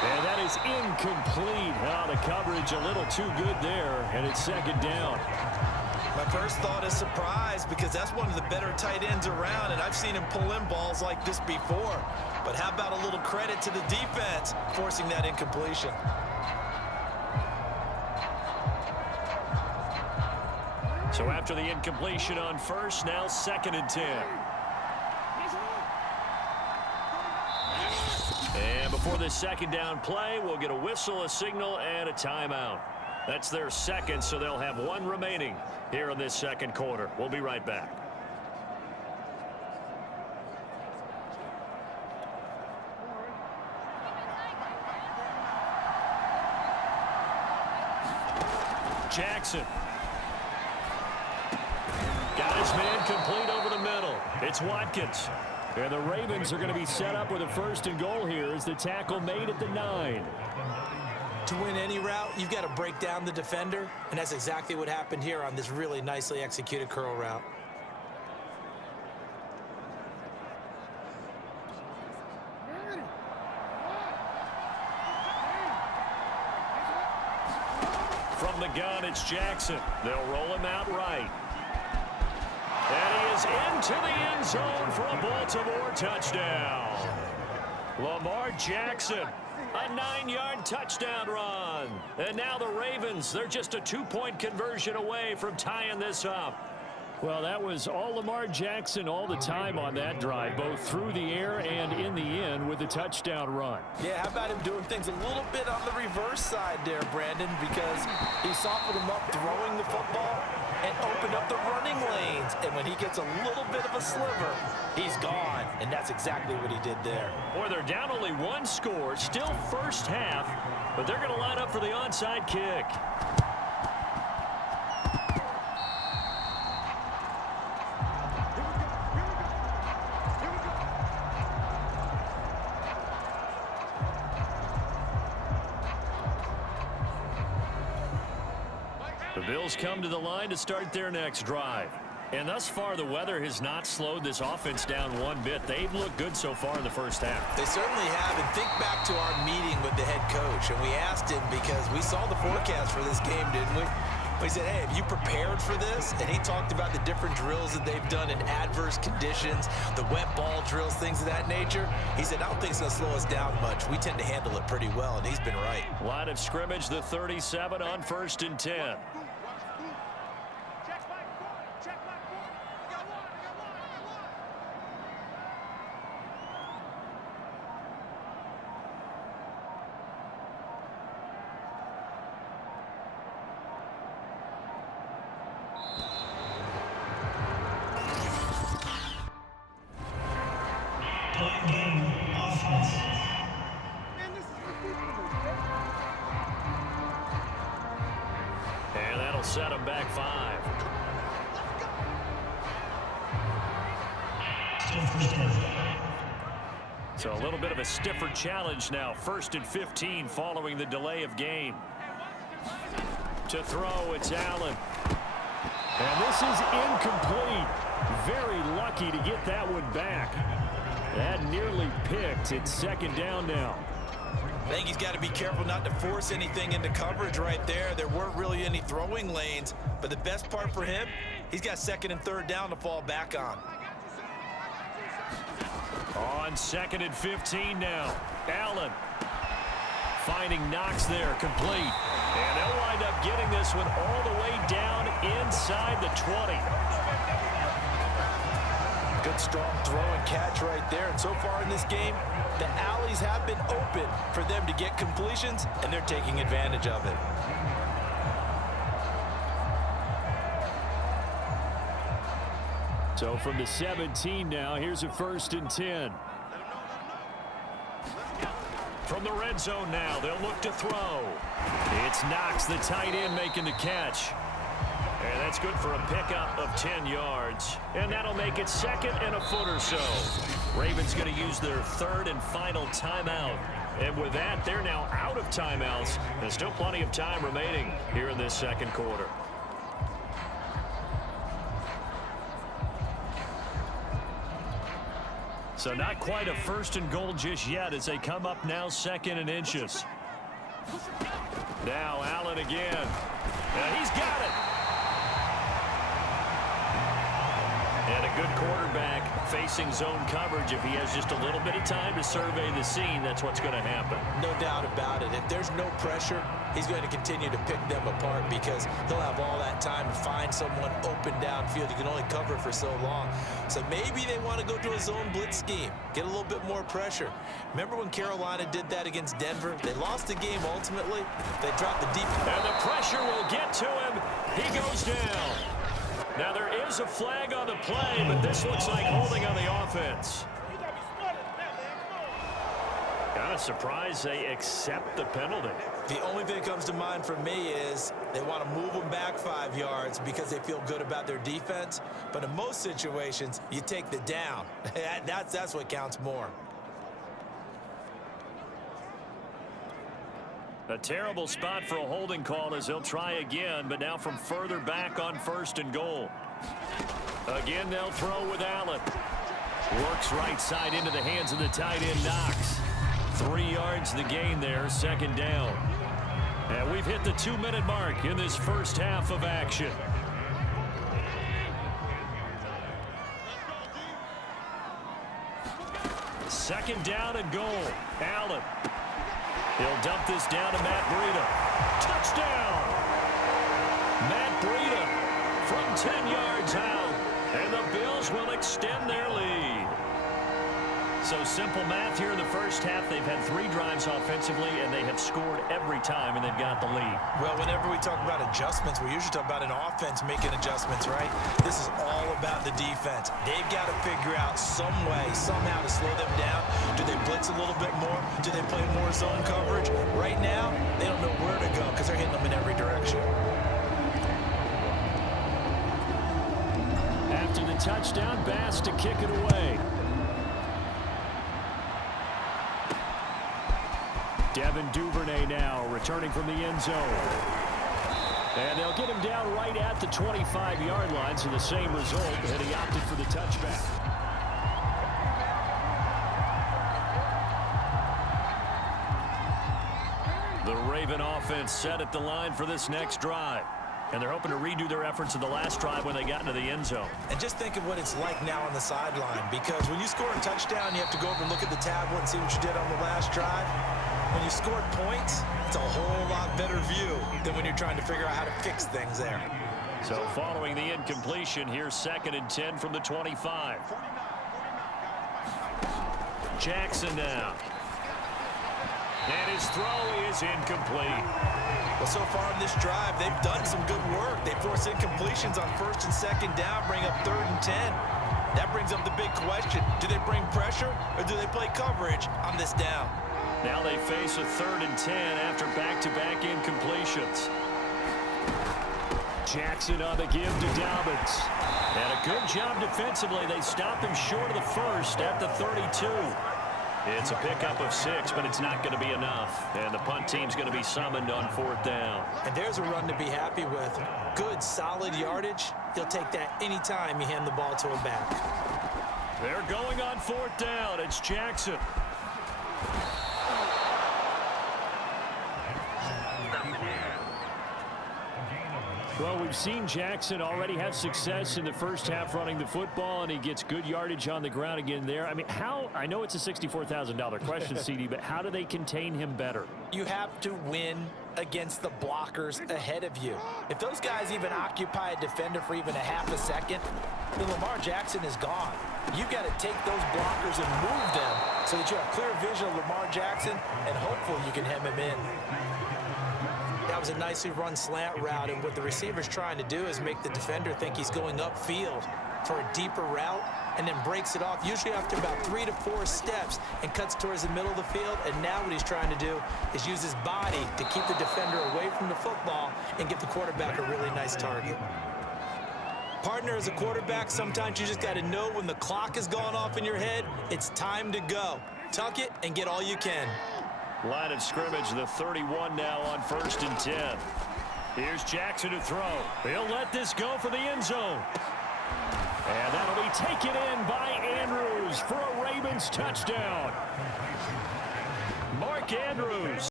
And that is incomplete. Oh, the coverage a little too good there, and it's second down. My first thought is surprise because that's one of the better tight ends around, and I've seen him pull in balls like this before. But how about a little credit to the defense forcing that incompletion? So after the incompletion on first, now 2nd and 10. And before this second down play, we'll get a whistle, a signal, and a timeout. That's their second, so they'll have one remaining here in this second quarter. We'll be right back. Jackson. Got his man complete over the middle. It's Watkins. And the Ravens are going to be set up with a 1st and goal here as the tackle made at the 9. To win any route, you've got to break down the defender, and that's exactly what happened here on this really nicely executed curl route. From the gun, it's Jackson. They'll roll him out right. And he is into the end zone for a Baltimore touchdown. Lamar Jackson, a 9-yard touchdown run. And now the Ravens, they're just a 2-point conversion away from tying this up. Well, that was all Lamar Jackson all the time on that drive, both through the air and in the end with the touchdown run. Yeah, how about him doing things a little bit on the reverse side there, Brandon, because he softened him up throwing the football and opened up the running lanes. And when he gets a little bit of a sliver, he's gone. And that's exactly what he did there. Boy, they're down only 1 score, still first half, but they're going to line up for the onside kick. The Bills come to the line to start their next drive. And thus far, the weather has not slowed this offense down one bit. They've looked good so far in the first half. They certainly have. And think back to our meeting with the head coach. And we asked him because we saw the forecast for this game, didn't we? We said, hey, have you prepared for this? And he talked about the different drills that they've done in adverse conditions, the wet ball drills, things of that nature. He said, I don't think it's going to slow us down much. We tend to handle it pretty well, and he's been right. Line of scrimmage, the 37 on 1st and 10. And that'll set them back 5. So a little bit of a stiffer challenge now. 1st and 15 following the delay of game. To throw, it's Allen. And this is incomplete. Very lucky to get that one back. That nearly picked. It's 2nd down now. I think he's got to be careful not to force anything into coverage right there. There weren't really any throwing lanes, but the best part for him, he's got 2nd and 3rd down to fall back on. On 2nd and 15 now. Allen finding Knox there, complete. And they'll wind up getting this one all the way down inside the 20. Good strong throw and catch right there. And so far in this game, the alleys have been open for them to get completions, and they're taking advantage of it. So from the 17 now, here's a 1st and 10. From the red zone now, they'll look to throw. It's Knox, the tight end, making the catch. And that's good for a pickup of 10 yards. And that'll make it 2nd and a foot or so. Ravens going to use their 3rd and final timeout. And with that, they're now out of timeouts. There's still plenty of time remaining here in this second quarter. So not quite a first and goal just yet as they come up now 2nd and inches. Now Allen again. And he's got it. And a good quarterback facing zone coverage. If he has just a little bit of time to survey the scene, that's what's going to happen. No doubt about it. If there's no pressure, he's going to continue to pick them apart because he'll have all that time to find someone open downfield. He can only cover for so long. So maybe they want to go to a zone blitz scheme, get a little bit more pressure. Remember when Carolina did that against Denver? They lost the game ultimately. They dropped the deep. And the pressure will get to him. He goes down. Now there is a flag on the play, but this looks like holding on the offense. Kind of surprised they accept the penalty. The only thing that comes to mind for me is they want to move them back 5 yards because they feel good about their defense. But in most situations, you take the down. That's what counts more. A terrible spot for a holding call as they'll try again, but now from further back on 1st and goal. Again, they'll throw with Allen. Works right side into the hands of the tight end, Knox. 3 yards the gain there, 2nd down. And we've hit the 2-minute mark in this first half of action. Second down and goal. Allen. He'll dump this down to Matt Breida. Touchdown! Matt Breida from 10 yards out. And the Bills will extend their lead. So simple math here in the first half. They've had 3 drives offensively, and they have scored every time, and they've got the lead. Well, whenever we talk about adjustments, we usually talk about an offense making adjustments, right? This is all about the defense. They've got to figure out some way, somehow to slow them down. Do they blitz a little bit more? Do they play more zone coverage? Right now, they don't know where to go because they're hitting them in every direction. After the touchdown, Bass to kick it away. Devin Duvernay now returning from the end zone. And they'll get him down right at the 25-yard line, so the same result, and he opted for the touchback. The Raven offense set at the line for this next drive. And they're hoping to redo their efforts in the last drive when they got into the end zone. And just think of what it's like now on the sideline, because when you score a touchdown, you have to go over and look at the tablet and see what you did on the last drive. When you scored points, it's a whole lot better view than when you're trying to figure out how to fix things there. So following the incompletion, here's 2nd and 10 from the 25. Jackson now. And his throw is incomplete. Well, so far in this drive, they've done some good work. They force incompletions on 1st and 2nd down, bring up 3rd and 10. That brings up the big question. Do they bring pressure or do they play coverage on this down? Now they face a 3rd and 10 after back-to-back incompletions. Jackson on the give to Dobbins. And a good job defensively. They stop him short of the first at the 32. It's a pickup of 6, but it's not going to be enough. And the punt team's going to be summoned on 4th down. And there's a run to be happy with. Good, solid yardage. He'll take that anytime you hand the ball to him back. They're going on 4th down. It's Jackson. Well, we've seen Jackson already have success in the first half running the football, and he gets good yardage on the ground again there. I mean, I know it's a $64,000 question, CD, but how do they contain him better? You have to win against the blockers ahead of you. If those guys even occupy a defender for even a half a second, then Lamar Jackson is gone. You've got to take those blockers and move them so that you have clear vision of Lamar Jackson, and hopefully you can hem him in. That was a nicely run slant route, and what the receiver's trying to do is make the defender think he's going upfield for a deeper route and then breaks it off, usually after about 3 to 4 steps, and cuts towards the middle of the field. And now what he's trying to do is use his body to keep the defender away from the football and give the quarterback a really nice target. Partner, as a quarterback, sometimes you just got to know when the clock has gone off in your head, it's time to go. Tuck it and get all you can. Line of scrimmage, the 31 now on 1st and 10. Here's Jackson to throw. He'll let this go for the end zone. And that'll be taken in by Andrews for a Ravens touchdown. Mark Andrews.